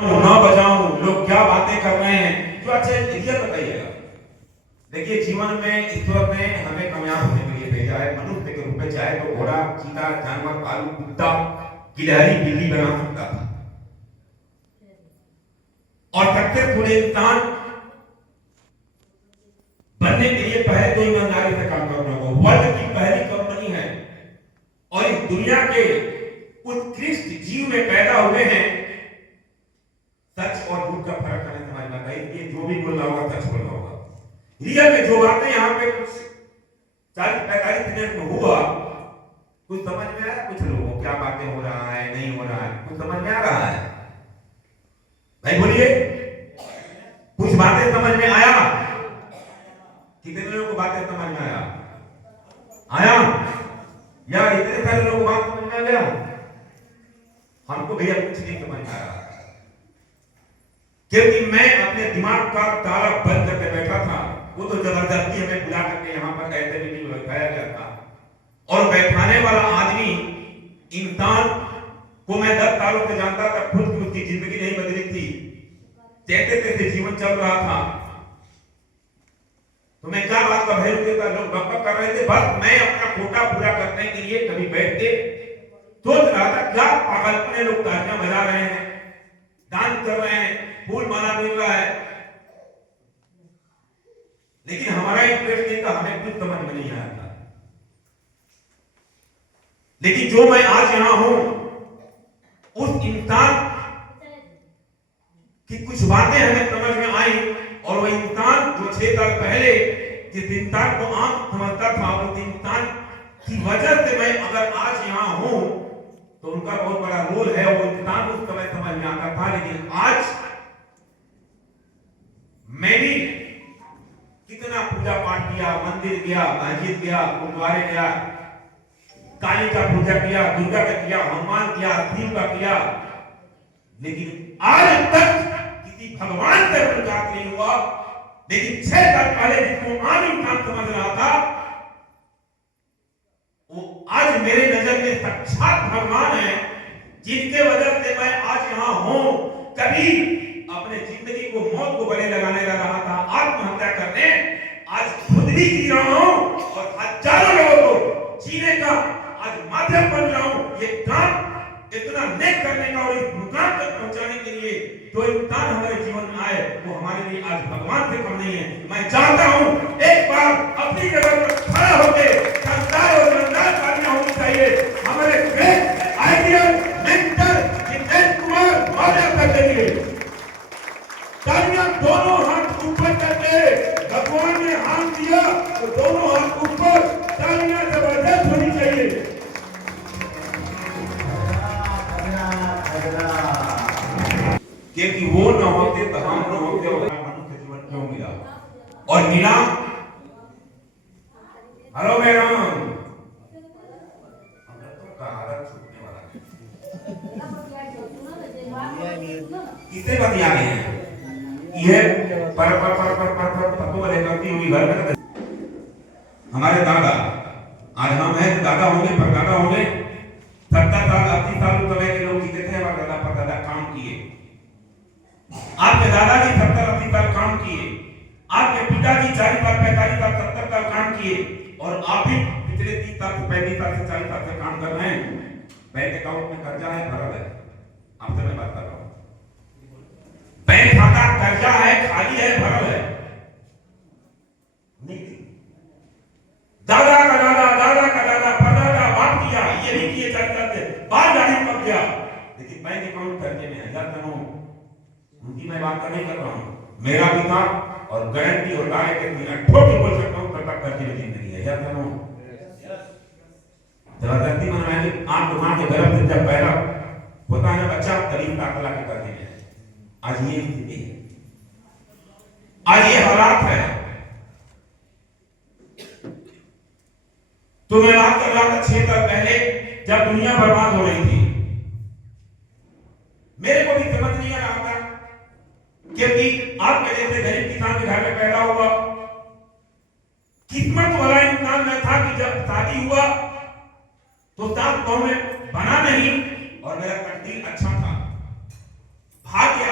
ना बजाऊं, लोग क्या बातें कर रहे हैं, जो अच्छे रियल बताइएगा। देखिए जीवन में ईश्वर ने हमें कामयाब होने के लिए भेजा है। मनुष्य के रूप में चाहे तो घोड़ा, चीता, जानवर, भालू, कुत्ता, गिलहरी, बिल्ली बना सकता था, और सक्सेसफुल इंसान बनने के लिए पहले तो ईमानदारी से काम करना होगा। वर्ल्ड की पहली कंपनी है और इस दुनिया के उत्कृष्ट जीव में पैदा हुए हैं। सच और झूठ का फर्क करने से हमारी बात है, ये जो भी बोल रहा होगा सच बोल रहा होगा। रियल में जो बातें यहाँ पे कुछ 40-45 मिनट में हुआ, कुछ समझ में आया? कुछ लोगों को क्या बातें हो रहा है, नहीं हो रहा है, कुछ समझ में आ रहा है? भाई बोलिए, कुछ बातें समझ में आया? कितने लोगों को बातें समझ में आया? आया या इतने सारे लोग बात समझ में आ गया? हमको भैया कुछ नहीं समझ में आ रहा, क्योंकि मैं अपने दिमाग का ताला बंद करके बैठा था। वो तो जबरदस्ती हमें बुला करके यहाँ पर ऐसे भी बैठाया गया था, और बैठाने वाला आदमी इंसान को मैं 10 सालों से जानता था, खुद की उसकी जिंदगी नहीं बदली थी, जैसे तैसे जीवन चल रहा था। तो मैं क्या बात का वैल्यू देता, लोग बकबक कर रहे थे, बस मैं अपना कोटा पूरा करने के लिए कभी बैठ के सोच रहा था क्या पागलपने लोग तालियां बजा रहे हैं, डांस कर रहे हैं, फूल माला मिल रहा है, लेकिन हमारा इंटरेस्ट नहीं था, हमें कुछ समझ में नहीं आया था। लेकिन जो मैं आज यहां हूं, उस इंसान की कुछ बातें हमें समझ में आई, और वह इंसान जो 6 साल पहले जिस इंसान को आम समझता था, उस इंसान की वजह से मैं अगर आज यहां हूं, तो उनका बहुत बड़ा रोल है। वो इंसान उस समय समझ में आता था, लेकिन आज मैंने कितना पूजा पाठ किया, मंदिर गया, मस्जिद गया, गुरुद्वारे गया, काली का पूजा किया, दुर्गा का किया, हनुमान किया, शिव का किया, लेकिन आज तक किसी भगवान से मुलाकात नहीं हुआ। लेकिन 6 साल पहले जिसको आम इंसान समझ रहा था, वो आज मेरे नजर में साक्षात भगवान है, जिनके वजह से मैं आज यहां हूं। कभी अपने जिंदगी को मौत को गले लगाने लगा रहा था, आत्महत्या करने, आज खुद भी जी रहा हूं, और हजारों लोगों को जीने का आज माध्यम बन रहा हूं। ये काम इतना नेक करने का और इस मुकाम तक पहुंचाने के लिए जो इंसान हमारे जीवन में आए, वो हमारे लिए आज भगवान से कम नहीं है। मैं चाहता हूं एक बार अपनी जगह पर खड़ा होकर शानदार और शानदार तालियां होनी चाहिए हमारे great ideal mentor Jitendra Kumar Maurya sir के लिए। तालियां दोनों हाथ ऊपर करके, भगवान ने हाथ दिया तो दोनों हाथ ऊपर, तालियां जबरदस्त होनी चाहिए। क्योंकि वो न होते तो हम न होते, और मनुष्य जीवन क्यों मिला, और मिला। हेलो मैडम, किसे बतिया गए हैं ये पर पत्तों वाले करती हुई घर में। हमारे दादा, आज हम हैं दादा होंगे, परदादा होंगे, 70 साल 80 साल समय के लोग जीते थे, हमारे दादा परदादा काम किए। आपके दादाजी 70-80 साल काम किए, आपके पिताजी 40 साल 45 साल 70 साल काम किए, और आप भी पिछले 30 साल से 35 साल से 40 साल से काम कर रहे हैं। बैंक अकाउंट में कर्जा है, भरल है, आपसे मैं बात कर रहा हूं। बैंक खाता कर्जा है, खाली है, भरल है। दादा का दादा, दादा का दादा, परदादा बात किया, ये भी किए चलते बाल गाड़ी पक गया, लेकिन बैंक अकाउंट कर्जे में है। याद करो, उनकी मैं बात नहीं कर रहा हूं, मेरा भी था, और गारंटी और गाय के बिना ठोक बोल सकता हूं, तब तक कर्जे में जिंदगी है। याद करो, जबरदस्ती बनाने आंख मां के गर्भ से जब पैदा होता है बच्चा, तभी दाखिला के कर्जे में। आज ये स्थिति है, आज ये हालात है। तो मैं बात कर रहा था 6 साल पहले, जब दुनिया बर्बाद हो रही थी, मेरे को भी समझ नहीं आ रहा था, क्योंकि आपके जैसे गरीब किसान के घर में पैदा हुआ, किस्मत वाला इंसान मैं था कि जब शादी हुआ तो सास गांव में बना नहीं, और मेरा तकदीर अच्छा था, भाग्य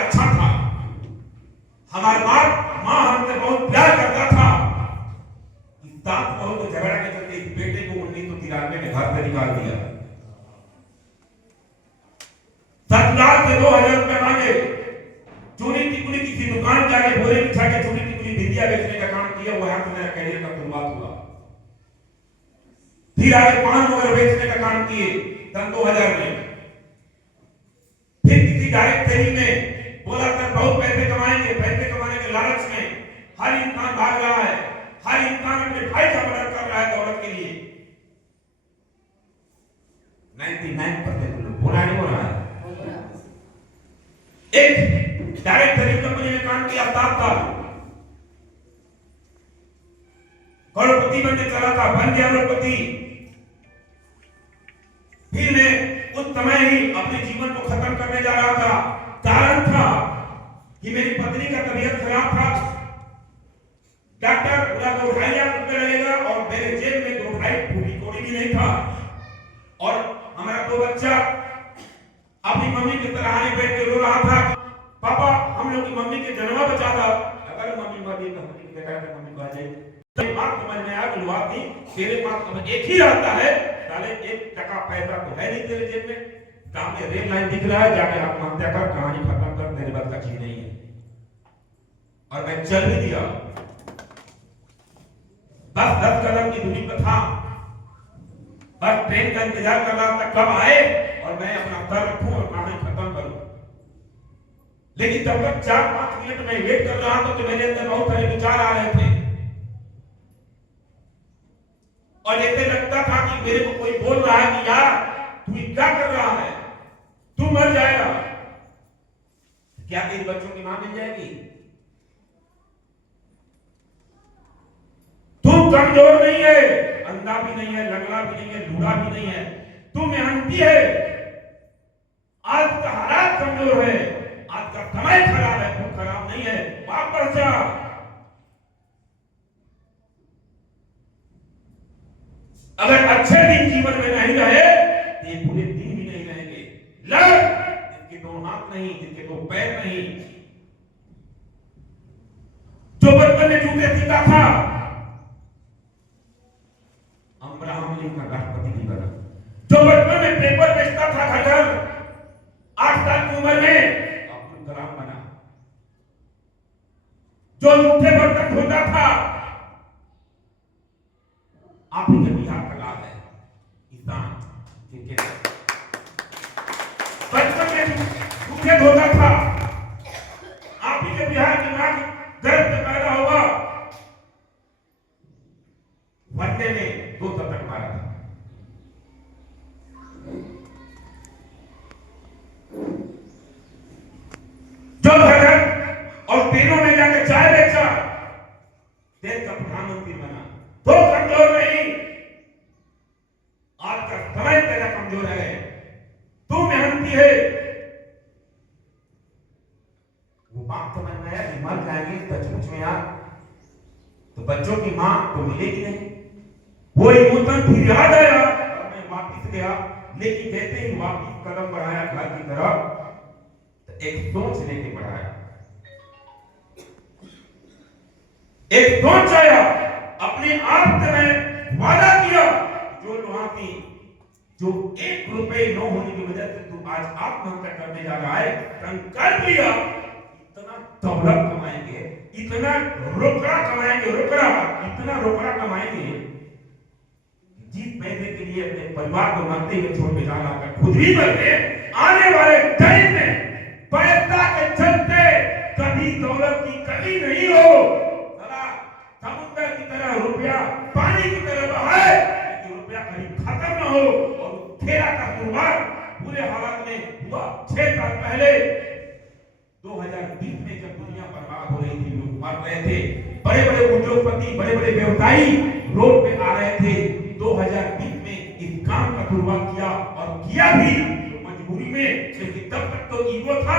के बोरे बिछा के छोटी टिकुली बिंदिया बेचने का काम किया, वहां से मेरा करियर का शुरुआत हुआ। फिर आगे पान वगैरह बेचने का काम किए सन 2000 में। फिर किसी डायरेक्ट ट्रेनिंग में बोला था बहुत पैसे कमाएंगे, पैसे कमाने के लालच में हर इंसान भाग रहा है, हर इंसान अपने भाई का मदद कर रहा है दौलत के लिए। 99% लोग बुरा नहीं हो रहा है। एक डायरेक्ट ट्रेनिंग कंपनी में काम किया 7 साल, करोड़पति बनने चला था, बन गया करोड़पति। फिर मैं उस समय ही अपने जीवन को खत्म करने जा रहा था। कारण था कि मेरी पत्नी का तबीयत खराब था। डॉक्टर बोला 2,500 रुपये लगेगा और मेरे जेब में 2,500 कौड़ी भी नहीं था। और हमारा 2 बच्चा अपनी मम्मी की तरह आने बैठ के रो रहा था, पापा हम लोग की मम्मी के जन्म बचा दो। अगर मम्मी मर गई तो मम्मी को देखा मम्मी को आ जाए। तो बात समझ में आया, बात थी तेरे पास अब एक ही रहता है, साले 1 टका पैसा तो है नहीं तेरे जेब में, सामने रेल लाइन दिख रहा है, जाके आत्महत्या कर, कहानी खत्म कर, तेरे बात का चीज नहीं है। और मैं चल भी दिया, बस 10 कदम की दूरी पर था, बस ट्रेन का इंतजार कर रहा था कब आए और मैं अपना सर रखूं और कहानी खत्म करूं। लेकिन जब तक 4-5 मिनट में वेट कर रहा था तो मेरे अंदर बहुत सारे विचार आ रहे थे और ऐसे लगता था कि मेरे को कोई बोल रहा है कि यार तू क्या कर रहा है, तू मर जाएगा, क्या तेरे बच्चों की मां मिल जाएगी? तू कमजोर नहीं है, अंधा भी नहीं है, लंगड़ा भी नहीं है, लूढ़ा भी नहीं है, तू मेहनती है। आज का हालात कमजोर है, आज का समय खराब है, तू खराब नहीं है, वापस जा। अगर अच्छे दिन जीवन में नहीं रहे तो ये बुरे दिन भी नहीं रहेंगे। लड़ जिनके 2 हाथ नहीं, जिनके 2 पैर नहीं, जो बचपन में जूते सीखा था, अब्राहम लिंकन राष्ट्रपति नहीं बना, जो बचपन में पेपर बेचता था घर 8 साल की उम्र में अब्दुल कलाम बना, जो जूठे बर्तन धोता था, आप ही के बिहार का लाल है किसान, बचपन में जूठे धोता था, आप ही के बिहार की मां गर्भ से पैदा हुआ, वनडे में 2 शतक मारा था। जो भगत और तीनों में जाके चाय बेचा, देश का प्रधानमंत्री बना, तो कमजोर नहीं। आज का समय तेरा कमजोर है, तू मेहनती है। वो बात समझ में आया कि मर जाएंगे सचमुच में यार तो बच्चों की मां तो मिलेगी नहीं। वो इमोशन फिर याद आया और मैं वापिस गया, लेकिन जैसे ही वापिस कदम बढ़ाया घर की तरफ तो एक सोच लेके बढ़ाया, एक सोच आया, अपने आप से मैं वादा किया, जो लोहाती जो 1 रुपए न होने की वजह से तू आज आत्महत्या करने जा रहा है, संकल्प लिया इतना दौलत कमाएंगे, इतना रोकड़ा कमाएंगे, इतना रोकड़ा कमाएंगे, जिस पैसे के लिए अपने परिवार को मरते हुए छोड़ के जाना है, खुद भी मरते, आने वाले टाइम में पैसा के चलते कभी दौलत की कमी नहीं हो। समुद्र की तरह रुपया पानी की तरह बहाए, लेकिन रुपया कभी खत्म न हो। और खेला का शुरुआत पूरे हालात में हुआ 6 साल पहले 2020 में, जब दुनिया बर्बाद हो रही थी, लोग मर रहे थे, बड़े बड़े उद्योगपति, बड़े बड़े व्यवसायी रोड पे आ रहे थे। 2020 में इस काम का शुरुआत किया और किया भी तो मजबूरी में, लेकिन तब तक तो ईगो था।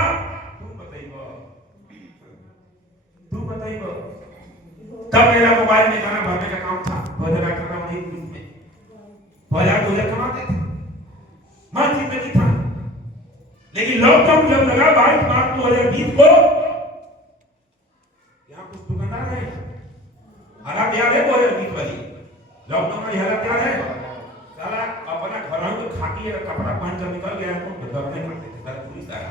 तू बताइए तब मेरा मोबाइल में गाना भरने का काम था 2018 में 2000 कमाते थे, मस्त जिंदगी था। लेकिन लॉकडाउन जब लगा 22 मार्च 2020 को, यहाँ कुछ दुकानदार है, हालात याद है 2020 वाली लॉकडाउन वाली हालत याद है? साला अपना घरों में खाकी कपड़ा पहन कर निकल गया, हमको डरने लगते थे, पुलिस आया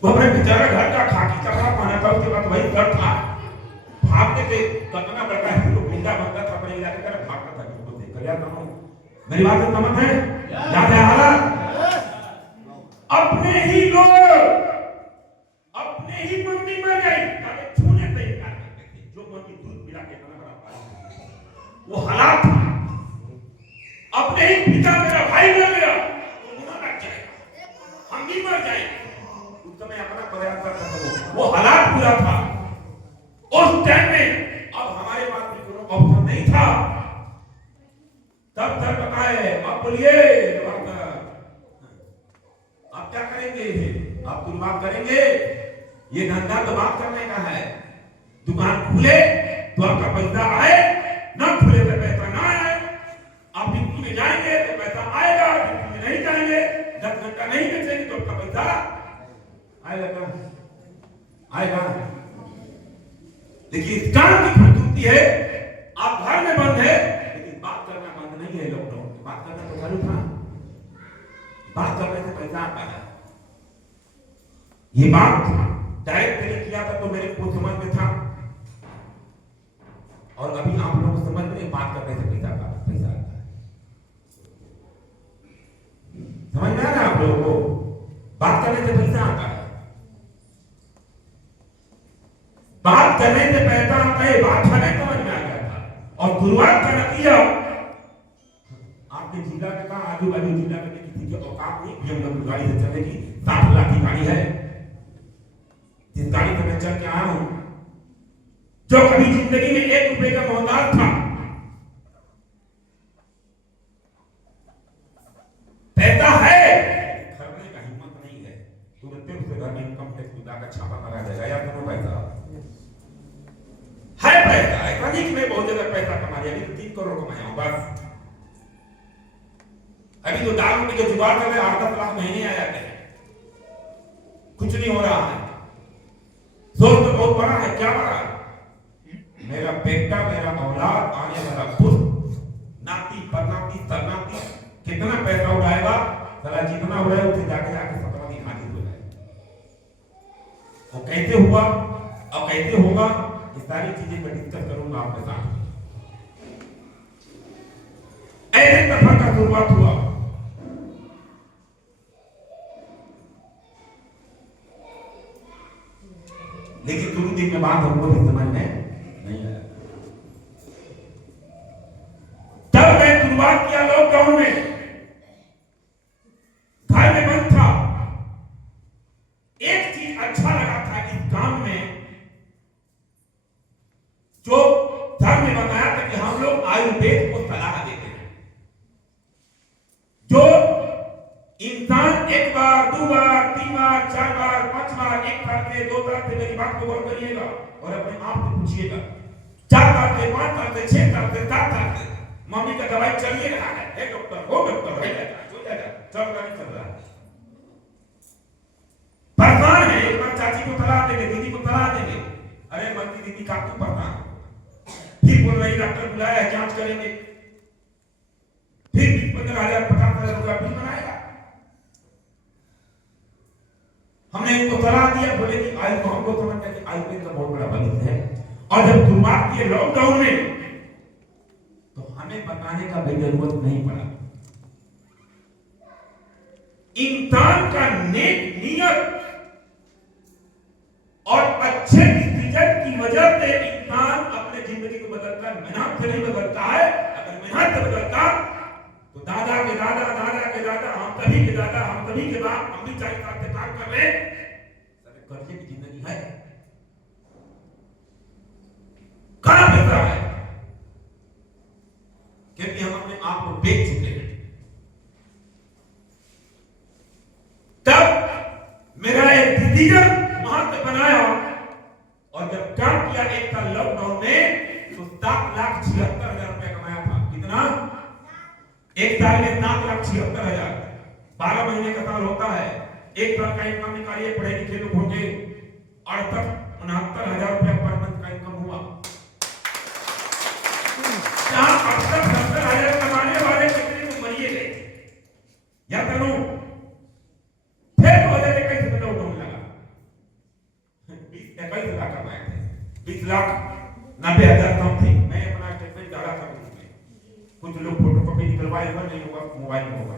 वो अपने बेचारा घर का खाकी कपड़ा पहना था, कितना बड़ा है, तो गुंडा बनता था अपने इलाके का, भागता था किसको देखकर। याद ना मेरी बात से समझ है? याद है हालत? अपने ही लोग, अपने ही मम्मी मर गई, ताकि छूने से इनकार करते थे। जो मम्मी दूध पिला के इतना बड़ा पाया, वो हालात था। अपने ही पिता, मेरा भाई मर गया तो गुनाह लग जाएगा, हम भी मर जाएंगे। उस समय अपना प्रयास करता था, वो हालात पूरा था उस टाइम में। अब हमारे पास भी कोई ऑप्शन नहीं था। तब तक बताए, अब बोलिए आप क्या करेंगे? आप कुछ बात करेंगे? ये धंधा तो बात करने का है। दुकान खुले तो आपका पैसा आए, ना खुले तो पैसा ना आए। आप ड्यूटी में जाएंगे तो पैसा आएगा, ड्यूटी में नहीं जाएंगे, 10 घंटा नहीं बेचेंगे तो आपका पैसा आएगा। आएगा। देखिए इस काम की खूबसूरती है, आप घर में बंद है लेकिन बात करना बंद नहीं है। लॉकडाउन बात करना तो चालू था, बात करने से पैसा आता है। ये बात डायरेक्ट मैंने किया था तो मेरे को समझ में था, और अभी आप लोगों को समझ में बात करने से पैसा आता है। समझ में आ रहा है आप लोगों को? बात करने से पैसा आता है, बात करने से पैसा आता है। बात हमें समझ में आ गया था। और शुरुआत का नतीजा आपके जिला का आजू बाजू जिला में किसी के औकात नहीं BMW गाड़ी से चलने की। 60 लाख की गाड़ी है, जिस गाड़ी से मैं चल के आया हूं, जो कभी जिंदगी में 1 रुपए का मोहताज था, पैसा है, खरीदने का हिम्मत नहीं है, तुरंत उसे घर में इनकम टैक्स विभाग का छापा मारा जाएगा। या तो पैसा है, पैसा ऐसा नहीं कि मैं बहुत ज्यादा पैसा कमा लिया, अभी 3 करोड़ कमाया हूं बस। अभी तो दारू में जो जुगाड़ कर रहे 8-10 लाख महीने आ जाते हैं, कुछ नहीं हो रहा है। सोच तो बहुत बड़ा है, क्या बड़ा है? मेरा बेटा, मेरा औलाद, आने वाला पुत्र, नाती परनाती सरनाती कितना पैसा उड़ाएगा? साला जितना उड़ाए उसे जाके जाके 17 दिन हाजिर हो जाए। वो कैसे हुआ और कैसे होगा, ये सारी चीजें मैं डिस्कस करूंगा आपके साथ। ऐसे सफर का शुरुआत हुआ। लेकिन शुरू दिन में बात हमको भी समझ में नहीं आया। तब मैं शुरुआत किया लॉकडाउन में, घर में बंद था। एक चीज अच्छा लगा था इस काम में, जो धर्म ने बताया था कि हम लोग आयुर्वेद को सलाह देते हैं। जो इंसान 1 बार 2 बार 3 बार 4 बार 5 बार, 1 साल से 2 साल से मेरी बात को गौर करिएगा और अपने आप से पूछिएगा, 4 साल से 5 साल से 6 साल से 7 साल से मम्मी का दवाई चलिए रहा है डॉक्टर, हो डॉक्टर, हो जाएगा चल रहा नहीं चल रहा है, परेशान है। एक बार चाची को सलाह देंगे, दीदी को सलाह देंगे, अरे मम्मी दीदी का तू परेशान, फिर बोल रही डॉक्टर बुलाया है, जांच करेंगे, फिर 15,000 50,000 रुपया बिल बनाएगा। हमने इनको सलाह दिया, बोले कि आयु को हमको समझना कि आयुर्वेद का बहुत बड़ा बलित है। और जब शुरुआत की लॉकडाउन में तो हमें बताने का भी जरूरत नहीं पड़ा। इंसान का नेक नियत और अच्छे डिसीजन की वजह से इंसान अपने जिंदगी को बदलता है, मेहनत से नहीं बदलता है। अगर मेहनत से बदलता तो दादा के दादा, दादा के दादा, हम सभी के दादा, हम सभी के बाप, हम भी 40 साल से काम कर रहे हैं, कर्जे की जिंदगी है, कहां पैसा है, क्योंकि हम अपने आप को बेच चुके हैं। तब मेरा एक डिसीजन वहां से बनाया और जब काम किया 1 साल लॉकडाउन में तो 7,76,000 रुपया कमाया था। कितना? 1 साल में 7,76,000। 12 महीने का साल होता है, 1 साल का इनकम निकालिए, पढ़े लिखे लोग होंगे, 68-69,000 रुपया पर मंथ का इनकम हुआ। 68-70,000 कमाने वाले कितने को मरिए गए या करो। फिर 2021 में लॉकडाउन लगा, 21 लाख कमाए थे, 20 लाख 90,000 कम थी। मैं अपना स्टेटमेंट डाला था ग्रुप में, कुछ लोग फोटोकॉपी निकलवाए हुआ, नहीं होगा मोबाइल में होगा।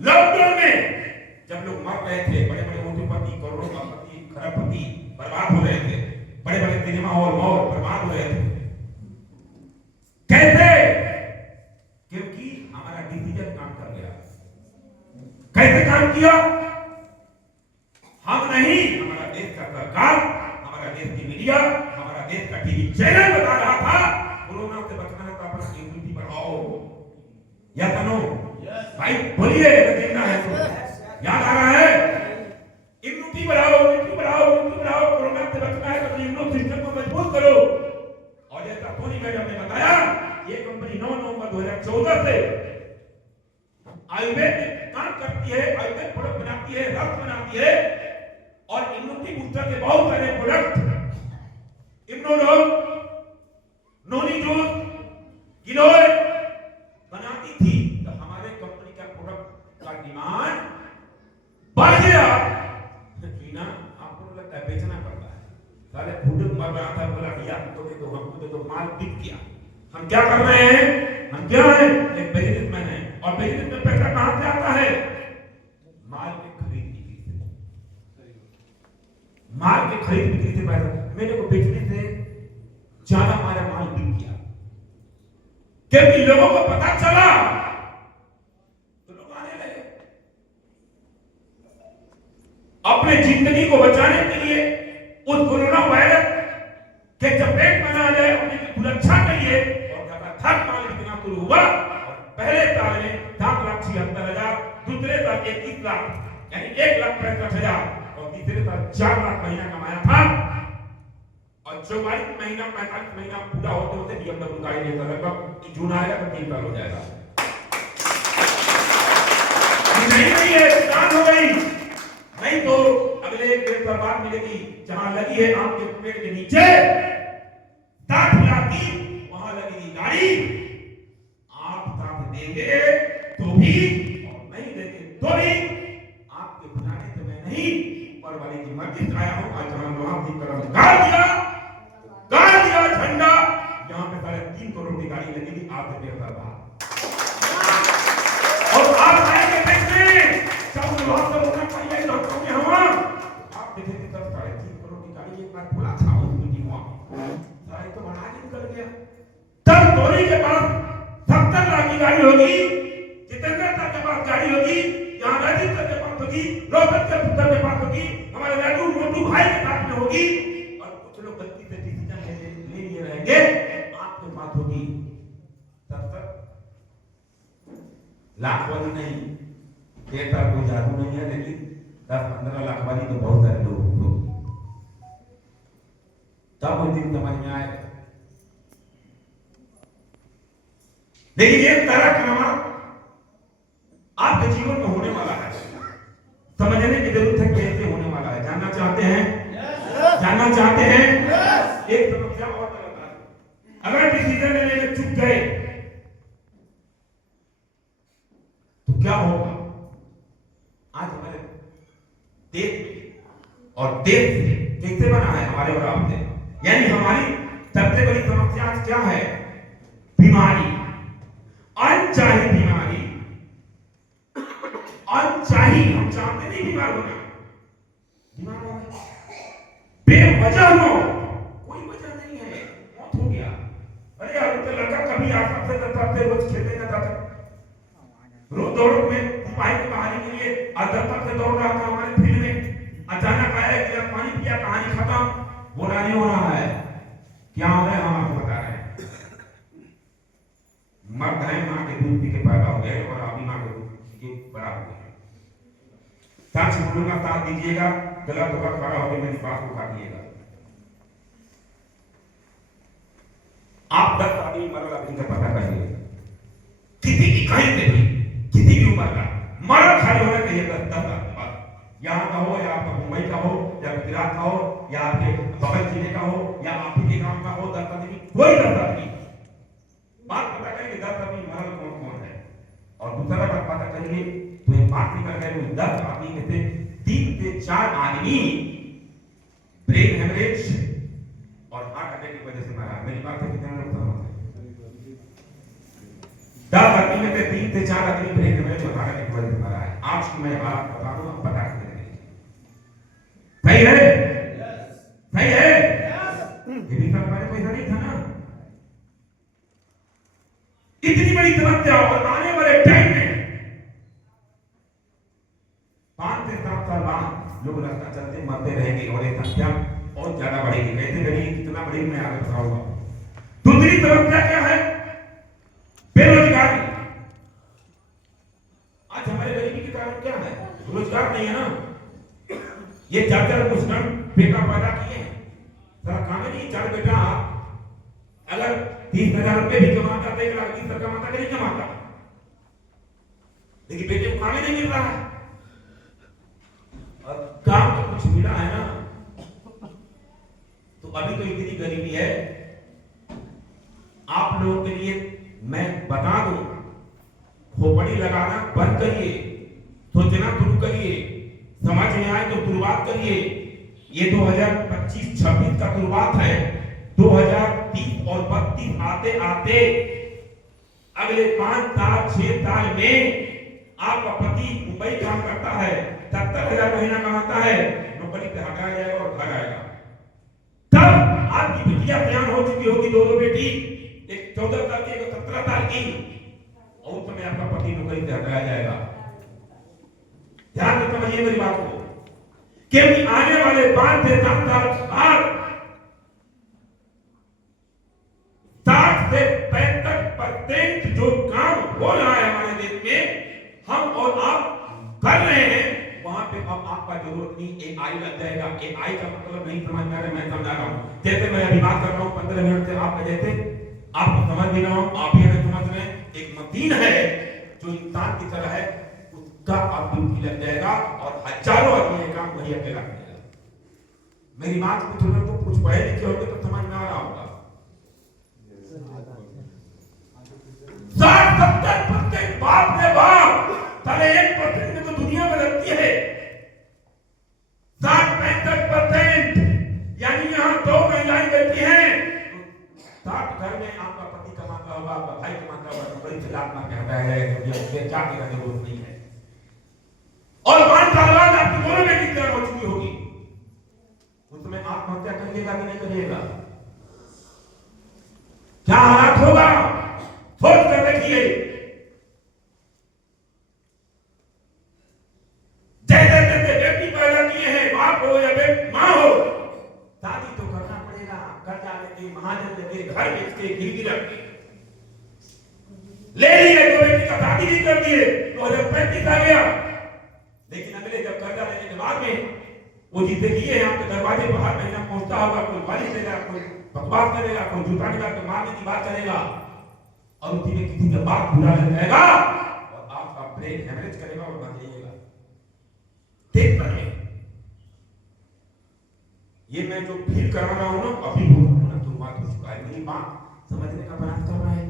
लॉकडाउन में जब लोग मर रहे थे, बड़े बड़े उद्योगपति, करोड़पति, खरबपति बर्बाद हो रहे थे, बड़े बड़े सिनेमा हॉल मॉल बर्बाद हो रहे थे, कैसे? क्योंकि हमारा डिसीजन काम कर गया। कैसे काम किया? हम नहीं, हमारा देश का सरकार, हमारा देश की मीडिया, हमारा देश का टीवी चैनल बता रहा था कोरोना से बचना है तो अपना इम्यूनिटी बढ़ाओ। या कनो भाई बोलिए, जितना है तो याद आ रहा है, इम्यूनिटी बढ़ाओ, इम्यूनिटी बढ़ाओ, इम्यूनिटी बढ़ाओ, कोरोना से बचना है तो इम्यून सिस्टम को मजबूत करो। और जैसा टोनी मैडम ने बताया, ये कंपनी 9 नवंबर 2014 से आयुर्वेद में काम करती है, आयुर्वेद प्रोडक्ट बनाती है, रक्त बनाती है और इम्यूनिटी बूस्टर के बहुत सारे प्रोडक्ट, इम्यूनोडॉल, नोनी जूस, गिलोय बनाती थी। तो हमारे कंपनी का प्रोडक्ट का डिमांड बढ़ गया। ना आपको लगता है बेचना पड़ता है, साले फूड मर रहा था, बोला भैया हमको दे दो, हमको दे दो, माल बिक गया। हम क्या कर रहे हैं? हम क्या है? एक बिजनेसमैन है, और बिजनेस में पैसा कहां से आता है? माल के खरीद बिक्री से। माल के खरीद बिक्री से पैसा, मेरे को बेचने से ज्यादा हमारा माल बिक गया, क्योंकि लोगों को पता चला तो लोग आने लगे। अपने जिंदगी को बचाने के लिए उस कोरोना वायरस के चपेट में ना आ जाए, अपनी सुरक्षा के लिए और लगातार माल बिकना शुरू हुआ। और पहले साल में 7,76,000, दूसरे साल 21 लाख, यानी 1,65,000, और तीसरे साल 4 लाख महीना कमाया था। और 44 महीना 45 महीना पूरा होते होते BMW गाड़ी लेकर लगभग जून आएगा तो 3 साल हो जाएगा। नहीं है, किसान हो गई, नहीं तो अगले 1 साल बाद मिलेगी। जहां लगी है आपके पेड़ के नीचे 60 लाख की, वहां लगेगी गाड़ी। आप साथ देंगे तो भी और नहीं देंगे तो भी, आपके बुलाने से मैं नहीं, ऊपर वाले की मर्जी से आया हूं। आज जहां वहां भी करम गाड़ दिया झंडा, यहां पे 3.5 करोड़ की गाड़ी लगेगी आपसे 1.5 साल बाद। और आप आएंगे देखने, सब लोग तो होना चाहिए डॉक्टरों के हवा। आप देखेंगे तब 3.5 करोड़ की गाड़ी एक बार बोला था उसमें हुआ, सारे तो बना के निकल गया। तब धोनी के पास 70 लाख की गाड़ी होगी, जितेंद्र सर के पास गाड़ी होगी, यहाँ राजीव सर के पास होगी, रोहतक के पुत्र के पास होगी, हमारे राजू मोटू भाई के साथ में होगी, और कुछ लोग गलती से डिसीजन ले लिए रहेंगे, आपके पास होगी 70 लाख वाली नहीं। एक बार कोई जादू नहीं है, लेकिन 10-15 लाख वाली तो बहुत सारे लोग होगी। तब वो दिन समझ में आए। लेकिन ये सारा काम आपके जीवन में होने वाला है, समझने की जरूरत है कैसे होने वाला है। जानना चाहते हैं? जानना चाहते हैं? एक समस्या और बता दूं, अगर डिसीजन लेने में चूक गए तो क्या होगा? आज हमारे देश में और देश कैसे बना है हमारे और आपसे, यानी हमारी सबसे बड़ी समस्या आज क्या है? बीमारी, अनचाही बीमारी, अनचाही। हम चाहते नहीं बीमार होना, बीमार हो गए बेवजह मौत, कोई वजह नहीं है, मौत हो गया। अरे यार तो लड़का कभी आसपास से करता थे, रोज खेलने जाता था, रोज दौड़ में सिपाही की कहानी के लिए अध्यापक से दौड़ रहा था हमारे फील्ड में। अचानक आया, गिलास पानी पिया, कहानी खत्म, बोला नहीं हो रहा है। क्या हो रहा है हम आपको बता रहे हैं। मर्द है, माँ के दूध पी के पैदा हो गए और अभी माँ के दूध पी के बड़ा हो गए। सच बोलूंगा, साथ दीजिएगा, गलत होगा खड़ा होकर मेरी बात को काटिएगा। आप 10 आदमी मरल आदमी का पता करिए, किसी की कहीं से भी, किसी भी उम्र का मरल खाली होना चाहिए 10 आदमी। यहाँ का हो, या आपका मुंबई का हो, या गुजरात का हो, या आपके बगल जिले का हो, या आप ही के गांव का हो, 10 आदमी, कोई 10 आदमी बात पता करेंगे 10 आदमी मरल कौन कौन है। और दूसरा बात पता करेंगे तो एक बात निकल गए, 10 आदमी में से 3 से 4 आदमी ब्रेन हेमरेज और हार्ट अटैक की से मारा। मेरी बात है कितने लोग सहमत हैं? 10 आदमी में से 3 से 4 आदमी ब्रेक में बता रहे कि वजह मारा है। आज की मैं बात बता दूं, आप बता सकते हैं सही है? सही है? ये भी सब हमारे पैसा नहीं था ना। इतनी बड़ी समस्या और आने वाले टाइम में 5 से 7 साल बाद लोग रास्ता चलते मरते रहेंगे और ये संख्या और ज्यादा बढ़ेगी। कैसे बढ़ेगी, कितना बढ़ेगी, मैं आगे बताऊंगा। दूसरी समस्या क्या है? बेरोजगारी। आज हमारे गरीबी के कारण क्या है? रोजगार नहीं है ना। ये 4 मुस्लिम बेटा पैदा किए हैं, सारा काम नहीं। 4 बेटा अगर 30,000 रुपए भी कमाता तो 1,20,000 कमाता कि नहीं कमाता, लेकिन बेटे को काम नहीं मिल रहा है और काम तो कुछ मिला है ना। तो अभी तो इतनी गरीबी है। आप लोगों के लिए मैं बता दूं, खोपड़ी लगाना बंद करिए, सोचना शुरू करिए, समझ में आए तो शुरुआत करिए। ये 2025-26 का शुरुआत है। 2030 और 32 आते आते अगले 5 साल 6 साल में आपका पति मुंबई काम करता है, 70,000 महीना कमाता है, नौकरी से हटा जाएगा और घर आएगा। तब आपकी बिटिया तैयार हो चुकी होगी, 2 बेटी, एक 14 साल की, एक 17 साल की, और उस समय आपका पति नौकरी से हटाया जाएगा। ध्यान से समझिए मेरी बात को, क्योंकि आने वाले 5 से 7 साल बाद 60 से 65% जो काम हो रहा है हमारे देश में, हम और आप कर रहे हैं, वहां पे अब आपका जरूरत नहीं, AI लग जाएगा। AI का मतलब नहीं समझ में आ रहा, मैं समझा रहा हूं। जैसे मैं अभी बात कर रहा हूं 15 मिनट से आपका, जैसे आपको समझ भी रहा हूं, आप भी हमें समझ रहे हैं। एक मशीन है जो इंसान की तरह है, उसका आप ड्यूटी लग जाएगा और हजारों आदमी काम वही अकेला करेगा। मेरी बात को थोड़ा तो कुछ पढ़े लिखे होंगे तो समझ में आ रहा होगा। 60-70% बाप रे बाप, साले 1% में तो दुनिया बदलती है। 60-65%, यानी यहाँ 2 महिलाएं बैठी हैं, 60 घर में आपका पति कमाता होगा, आपका भाई कमाता होगा, बड़ी लाख मार के हटाया जाएगा, क्योंकि जाति का जरूरत नहीं है। और 5 साल बाद आपकी दोनों बेटी तैयार हो चुकी होगी, उसमें आत्महत्या करिएगा कि नहीं करिएगा? क्या हालात होगा सोच कर देखिए। जैसे जैसे बेटी पैदा किए हैं, बाप हो या मां हो, शादी तो करना पड़ेगा। कर्जा लेके, महाजन लेके, घर बेच के, गिरवी रख के ले लिए, तो बेटी का शादी भी कर दिए, 2035 आ गया। लेकिन अगले जब कर्जा लेने के बाद में वो जिसे लिए हैं आपके दरवाजे पर हर महीना पहुंचता होगा, कोई गाली देगा, कोई बकवास करेगा, कोई जूता निकाल के मारने की बात करेगा, और उसी में किसी का बात बुरा लग जाएगा और आपका ब्रेन हेमरेज करेगा और मर जाइएगा। देख पाए ये मैं जो फील करा रहा हूं ना, अभी वो शुरुआत हो चुका है। मेरी बात समझने का प्रयास कर रहा है।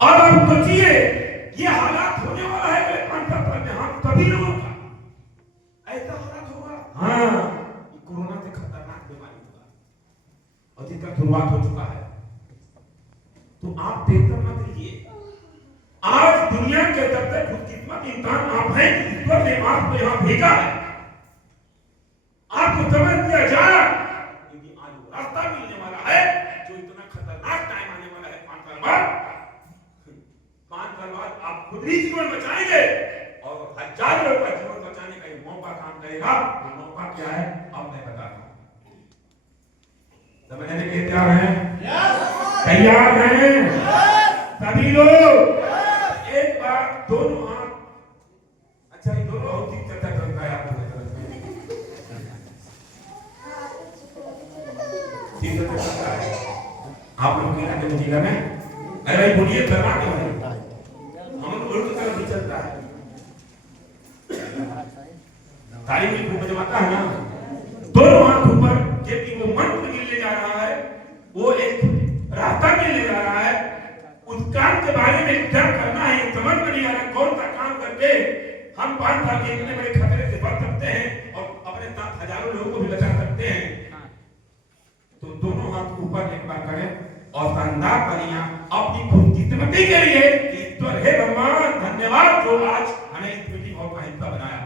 अब आप सोचिए, ये हालात होने वाला है अगले 5 साल में हम सभी लोगों का ऐसा हालात होगा। हाँ, कोरोना से खतरनाक बीमारी होगा और जिसका शुरुआत हो चुका है। तो आप टेंशन मत लीजिए। आज दुनिया के सबसे खुशकिस्मत इंसान आप हैं, ईश्वर ने आपको यहाँ भेजा है। आपको समझ दिया जाए, क्योंकि आज रास्ता मिलने वाला है जो इतना खतरनाक टाइम आने वाला है। 5 साल बाद आप खुद ही जीवन बचाएंगे और हजारों लोगों का जीवन बचाने का ये मौका काम करेगा। वो मौका क्या है अब मैं बताता हूँ। समझने के तैयार हैं? तैयार हैं सभी लोग? एक बार दोनों हाथ, अच्छा ये दोनों और ठीक चर्चा करता है आपको ठीक चर्चा है आप लोग की ना मुझे में। अरे भाई बोलिए, करना क्या है, हम लोग उल्टी तरफ भी चलता है। ताली में खूब बजवाता है ना, दोनों हाथ ऊपर, जबकि वो मंत्र मिलने जा रहा है, वो एक रास्ता मिलने जा रहा है। उस काम के बारे में क्या करना है समझ में नहीं आ रहा। कौन सा काम करके हम 5 साल के इतने बड़े खतरे से बच सकते हैं और अपने साथ हजारों लोगों को भी बचा सकते हैं। तो दोनों हाथ ऊपर एक बार करें और शानदार तालियां अपनी खुशकिस्मती के लिए ईश्वर हे भगवान धन्यवाद जो आज हमें इस मीटिंग हॉल का हिस्सा बनाया।